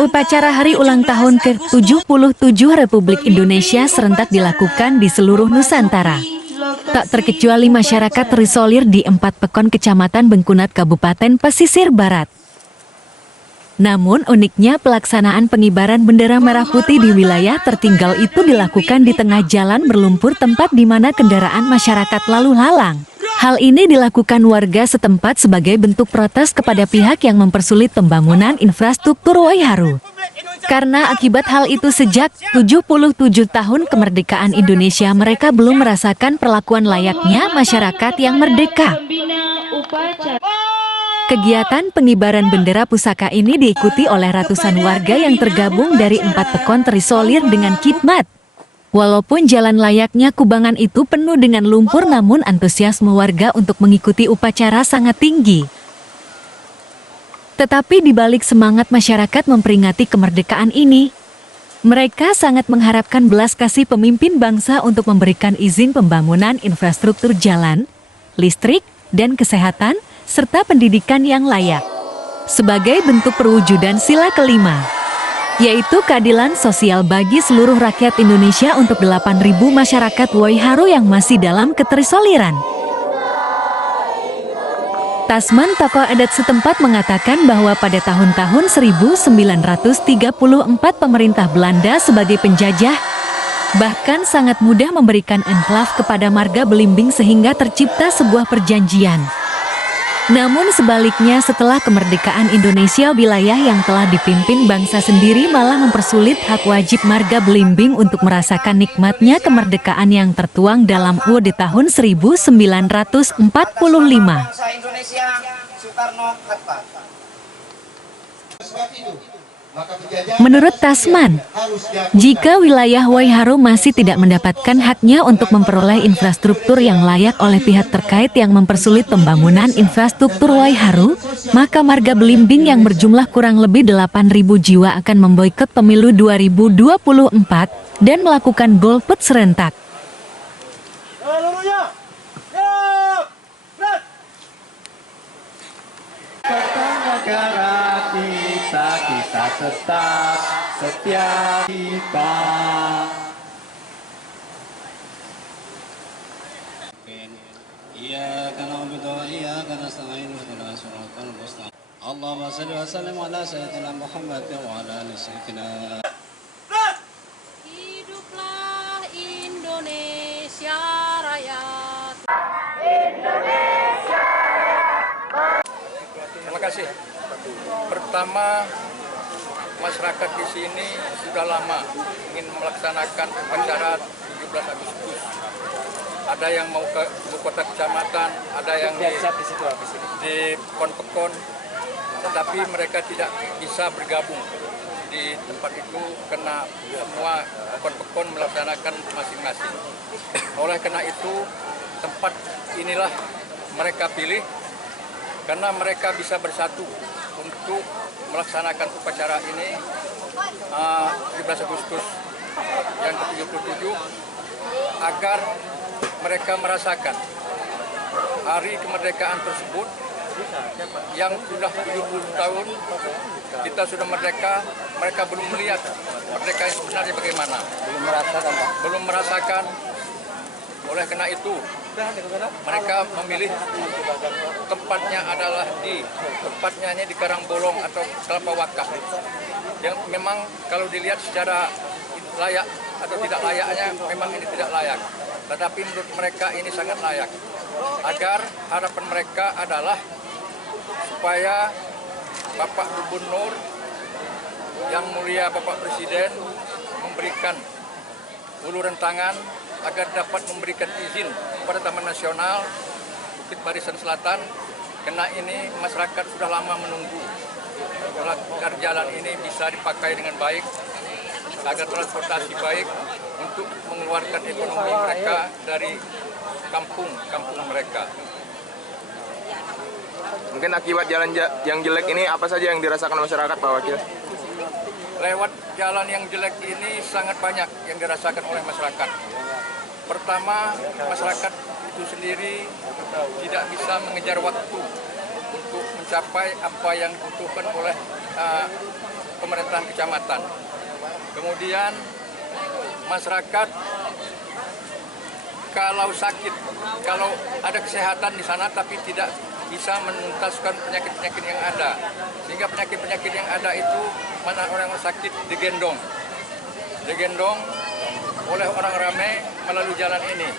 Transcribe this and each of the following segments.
Upacara hari ulang tahun ke-77 Republik Indonesia serentak dilakukan di seluruh Nusantara. Tak terkecuali masyarakat terisolir di 4 Pekon Kecamatan Bengkunat Kabupaten Pesisir Barat. Namun uniknya pelaksanaan pengibaran bendera merah putih di wilayah tertinggal itu dilakukan di tengah jalan berlumpur tempat di mana kendaraan masyarakat lalu lalang. Hal ini dilakukan warga setempat sebagai bentuk protes kepada pihak yang mempersulit pembangunan infrastruktur Waiharu. Karena akibat hal itu sejak 77 tahun kemerdekaan Indonesia mereka belum merasakan perlakuan layaknya masyarakat yang merdeka. Kegiatan pengibaran bendera pusaka ini diikuti oleh ratusan warga yang tergabung dari 4 Pekon terisolir dengan khidmat. Walaupun jalan layaknya Kubangan itu penuh dengan lumpur, namun antusiasme warga untuk mengikuti upacara sangat tinggi. Tetapi di balik semangat masyarakat memperingati kemerdekaan ini, mereka sangat mengharapkan belas kasih pemimpin bangsa untuk memberikan izin pembangunan infrastruktur jalan, listrik, dan kesehatan, serta pendidikan yang layak. Sebagai bentuk perwujudan sila kelima, yaitu keadilan sosial bagi seluruh rakyat Indonesia untuk 8.000 masyarakat Waiharu yang masih dalam keterisoliran. Tasman, tokoh adat setempat, mengatakan bahwa pada tahun-tahun 1934 pemerintah Belanda sebagai penjajah bahkan sangat mudah memberikan enklav kepada marga Belimbing sehingga tercipta sebuah perjanjian. Namun sebaliknya setelah kemerdekaan Indonesia, wilayah yang telah dipimpin bangsa sendiri malah mempersulit hak wajib marga Belimbing untuk merasakan nikmatnya kemerdekaan yang tertuang dalam UUD tahun 1945. Menurut Tasman, jika wilayah Waiharu masih tidak mendapatkan haknya untuk memperoleh infrastruktur yang layak oleh pihak terkait yang mempersulit pembangunan infrastruktur Waiharu, maka marga Belimbing yang berjumlah kurang lebih 8.000 jiwa akan memboikot pemilu 2024 dan melakukan golput serentak. Kita tetap setia kita. Iyyaka na'budu wa iyyaka nasta'in ihdinas siratal mustaqim. Allahumma shalli wa sallim ala sayyidina Muhammad wa ala ali sayyidina. Hiduplah Indonesia Raya. Indonesia Raya. Terima kasih. Pertama, masyarakat di sini sudah lama ingin melaksanakan upacara 17 Agustus. Ada yang mau ke ibu kota kecamatan, ada yang di Pekon, tetapi mereka tidak bisa bergabung di tempat itu karena semua Pekon melaksanakan masing-masing. Oleh karena itu, tempat inilah mereka pilih karena mereka bisa bersatu untuk melaksanakan upacara ini 17 Agustus yang ke-77 agar mereka merasakan hari kemerdekaan tersebut yang sudah 70 tahun kita sudah merdeka, mereka belum melihat merdeka yang sebenarnya bagaimana. Belum merasakan. Oleh karena itu, mereka memilih tempatnya adalah di Karangbolong atau Kelapa Wakaf. Yang memang kalau dilihat secara layak atau tidak layaknya, memang ini tidak layak. Tetapi menurut mereka ini sangat layak. Agar harapan mereka adalah supaya Bapak Gubernur yang mulia Bapak Presiden memberikan uluran tangan agar dapat memberikan izin kepada Taman Nasional Bukit Barisan Selatan, karena ini masyarakat sudah lama menunggu agar jalan ini bisa dipakai dengan baik, agar transportasi baik untuk mengeluarkan ekonomi mereka dari kampung mereka. Mungkin akibat jalan yang jelek ini apa saja yang dirasakan masyarakat, Pak Wakil? Lewat jalan yang jelek ini sangat banyak yang dirasakan oleh masyarakat. Pertama, masyarakat itu sendiri tidak bisa mengejar waktu untuk mencapai apa yang dibutuhkan oleh pemerintahan kecamatan. Kemudian masyarakat kalau sakit, kalau ada kesehatan di sana tapi tidak bisa menuntaskan penyakit-penyakit yang ada. Sehingga penyakit-penyakit yang ada itu mana orang sakit digendong oleh orang ramai melalui jalan ini.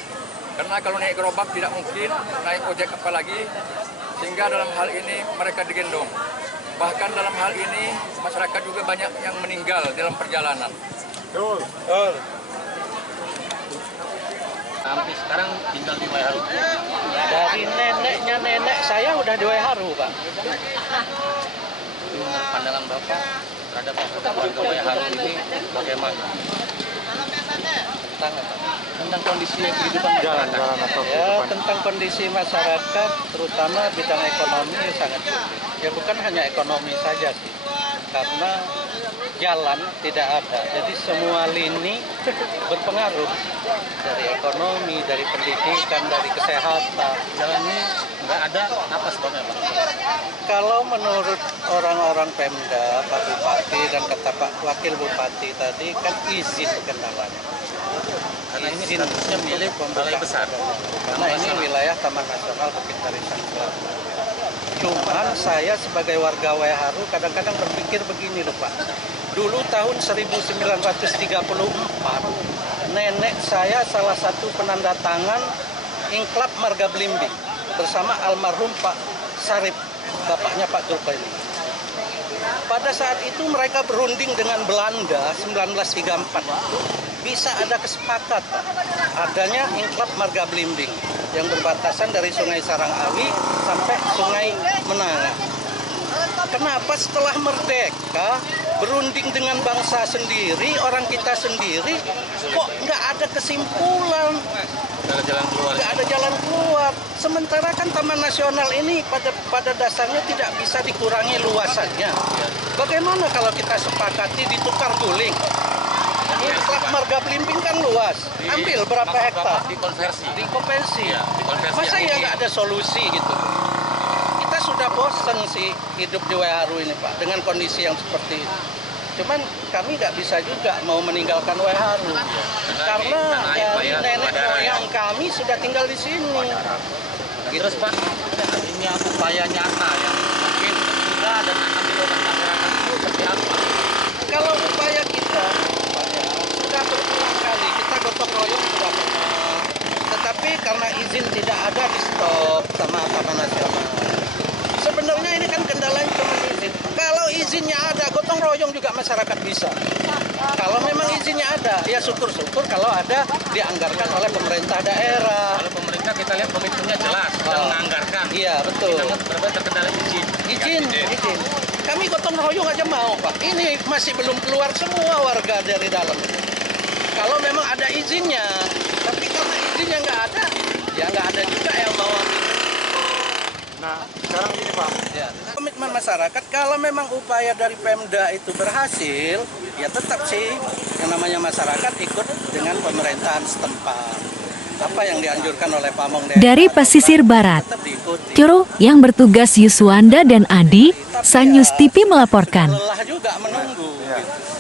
Karena kalau naik gerobak tidak mungkin, naik ojek apalagi, sehingga dalam hal ini mereka digendong. Bahkan dalam hal ini masyarakat juga banyak yang meninggal dalam perjalanan. Betul. Sampai sekarang tinggal di Waiharu. Dari neneknya nenek saya udah di Waiharu, Pak. Pandangan Bapak terhadap warga Waiharu ini bagaimana? Tentang kondisi kehidupan masyarakat. Ya, tentang kondisi masyarakat, terutama bidang ekonomi sangat sulit. Ya bukan hanya ekonomi saja sih, karena jalan tidak ada. Jadi semua lini berpengaruh, dari ekonomi, dari pendidikan, dari kesehatan. Jalan ini nggak ada, apa sebabnya Pak? Kalau menurut orang-orang Pemda, Pak Bupati dan kata Pak Wakil Bupati tadi kan izin kendalanya. Karena ini Izin statusnya milik Balai Besar. Karena ini wilayah Taman Nasional Bukit Barisan Selatan. Cuman saya sebagai warga Waiharu kadang-kadang berpikir begini loh Pak. Dulu tahun 1934, nenek saya salah satu penanda tangan Inklap Marga Blimbing bersama almarhum Pak Sarip, bapaknya Pak Zulkarnain. Pada saat itu mereka berunding dengan Belanda 1934. Bisa ada kesepakatan adanya Inklap Marga Blimbing yang berbatasan dari Sungai Sarangawi sampai Sungai Menangan. Kenapa setelah merdeka berunding dengan bangsa sendiri, orang kita sendiri, kok nggak ada kesimpulan, nggak ada jalan keluar. Sementara kan Taman Nasional ini pada dasarnya tidak bisa dikurangi luasannya. Bagaimana kalau kita sepakati ditukar guling? Inklap Marga Blimbing kan luas, ambil berapa hektar? Dikonversi. Dikonversi. Iya, dikonversi Masa yang ya ini. nggak ada solusi gitu? Kita sudah bosen sih hidup di Waiharu ini Pak, dengan kondisi yang seperti itu. Cuman kami nggak bisa juga mau meninggalkan Waiharu. Karena dari nenek moyang kami sudah tinggal di sini. Gitu. Terus Pak, ini upaya nyata yang mungkin sudah dan akan dilakukan masyarakat itu seperti apa? Kalau upaya kita sudah berulang kali, kita gotong royong sudah pernah. Tetapi karena izin tidak ada di stop sama Taman Nasional. Sebenarnya ini kan kendalanya cuma izin. Kalau izinnya ada, gotong royong juga masyarakat bisa. Kalau memang izinnya ada, ya syukur-syukur kalau ada dianggarkan oleh pemerintah daerah. Kalau pemerintah kita lihat komitmennya jelas dan menganggarkan. Iya, betul. Terkait terkendala izin. Izin. Kami gotong royong aja mau, Pak. Ini masih belum keluar semua warga dari dalam. Kalau memang ada izinnya, tapi karena izinnya nggak ada, ya nggak ada juga yang mau. Nah, sekarang ini Pak, Ya, komitmen masyarakat kalau memang upaya dari Pemda itu berhasil, ya tetap sih yang namanya masyarakat ikut dengan pemerintahan setempat. Apa yang dianjurkan oleh Pamong daerah Dari pesisir barat, tetap diikuti. Coro yang bertugas Yuswanda dan Adi, Sanyus TV melaporkan. Lelah juga menunggu. Gitu.